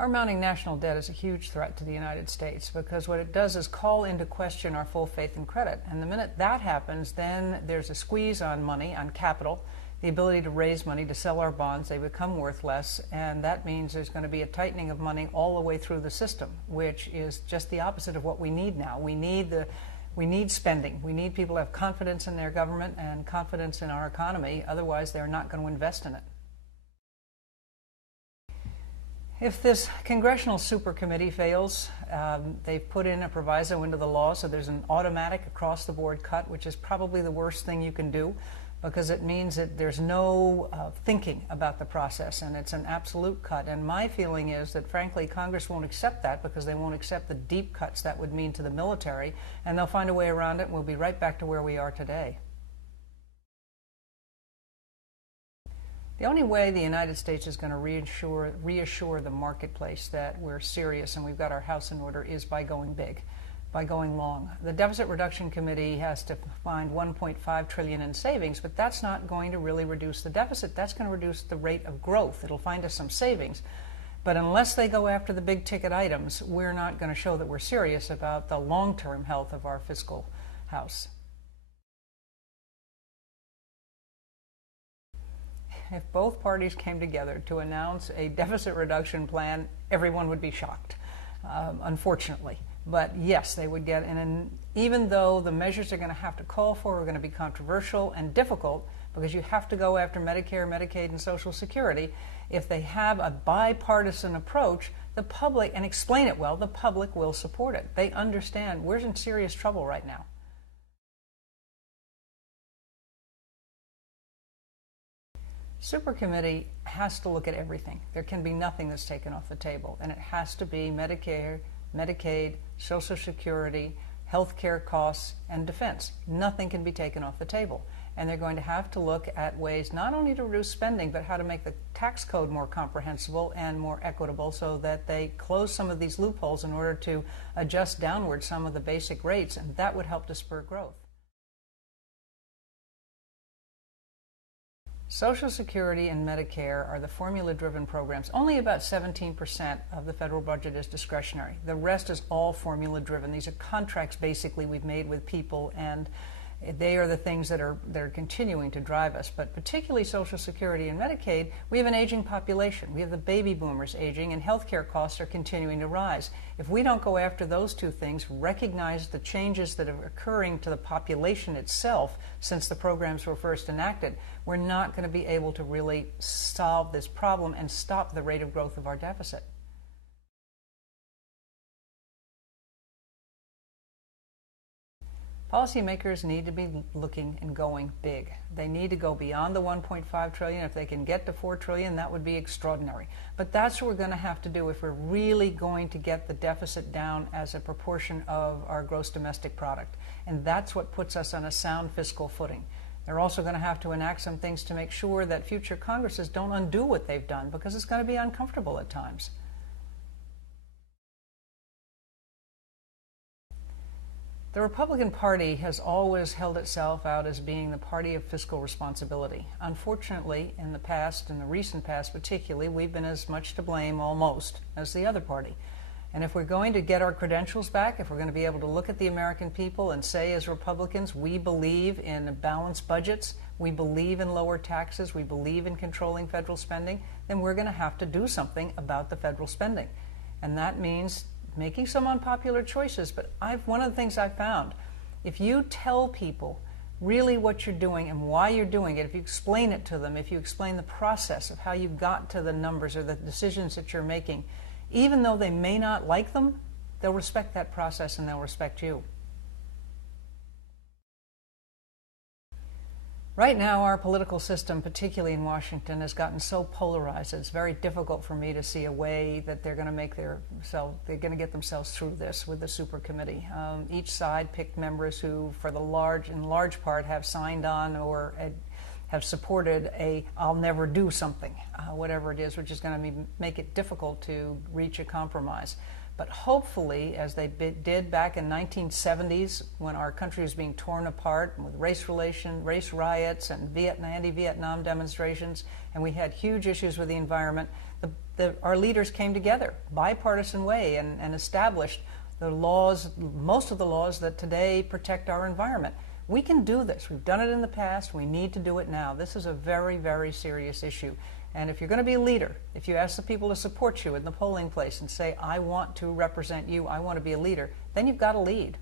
Our mounting national debt is a huge threat to the United States because what it does is call into question our full faith and credit. And the minute that happens, then there's a squeeze on money, on capital, the ability to raise money, to sell our bonds. They become worth less, and that means there's going to be a tightening of money all the way through the system, which is just the opposite of what we need now. We need spending. We need people to have confidence in their government and confidence in our economy. Otherwise, they're not going to invest in it. If this congressional super committee fails, they've put in a proviso into the law so there's an automatic across-the-board cut, which is probably the worst thing you can do because it means that there's no thinking about the process and it's an absolute cut. And my feeling is that, frankly, Congress won't accept that because they won't accept the deep cuts that would mean to the military, and they'll find a way around it and we'll be right back to where we are today. The only way the United States is going to reassure the marketplace that we're serious and we've got our house in order is by going big, by going long. The Deficit Reduction Committee has to find $1.5 trillion in savings, but that's not going to really reduce the deficit. That's going to reduce the rate of growth. It'll find us some savings. But unless they go after the big ticket items, we're not going to show that we're serious about the long-term health of our fiscal house. If both parties came together to announce a deficit reduction plan, everyone would be shocked, unfortunately. But yes, they would get, and even though the measures they're going to have to call for are going to be controversial and difficult, because you have to go after Medicare, Medicaid, and Social Security, if they have a bipartisan approach, the public, and explain it well, the public will support it. They understand we're in serious trouble right now. Super committee has to look at everything. There can be nothing that's taken off the table, and it has to be Medicare, Medicaid, Social Security, health care costs, and defense. Nothing can be taken off the table. And they're going to have to look at ways not only to reduce spending, but how to make the tax code more comprehensible and more equitable so that they close some of these loopholes in order to adjust downward some of the basic rates, and that would help to spur growth. Social Security and Medicare are the formula-driven programs. Only about 17% of the federal budget is discretionary. The rest is all formula-driven. These are contracts, basically, we've made with people, and they are the things that are continuing to drive us. But particularly Social Security and Medicaid, we have an aging population. We have the baby boomers aging, and healthcare costs are continuing to rise. If we don't go after those two things, recognize the changes that are occurring to the population itself since the programs were first enacted, we're not going to be able to really solve this problem and stop the rate of growth of our deficit. Policymakers need to be looking and going big. They need to go beyond the $1.5 trillion. If they can get to $4 trillion, that would be extraordinary. But that's what we're going to have to do if we're really going to get the deficit down as a proportion of our gross domestic product. And that's what puts us on a sound fiscal footing. They're also going to have to enact some things to make sure that future Congresses don't undo what they've done, because it's going to be uncomfortable at times. The Republican Party has always held itself out as being the party of fiscal responsibility. Unfortunately, in the past, in the recent past particularly, we've been as much to blame almost as the other party. And if we're going to get our credentials back, if we're going to be able to look at the American people and say as Republicans, we believe in balanced budgets, we believe in lower taxes, we believe in controlling federal spending, then we're going to have to do something about the federal spending. And that means making some unpopular choices. But one of the things I've found, if you tell people really what you're doing and why you're doing it, if you explain it to them, if you explain the process of how you got to the numbers or the decisions that you're making, even though they may not like them, they'll respect that process and they'll respect you. Right now, our political system, particularly in Washington, has gotten so polarized. It's very difficult for me to see a way that they're going to get themselves through this with the super committee. Each side picked members who, in large part, have signed on or have supported a "I'll never do something," whatever it is, which is going to make it difficult to reach a compromise. But hopefully, as they did back in 1970s, when our country was being torn apart with race riots and anti-Vietnam demonstrations, and we had huge issues with the environment, our leaders came together, bipartisan way, and established the laws, most of the laws that today protect our environment. We can do this. We've done it in the past. We need to do it now. This is a very, very serious issue. And if you're going to be a leader, if you ask the people to support you in the polling place and say, I want to represent you, I want to be a leader, then you've got to lead.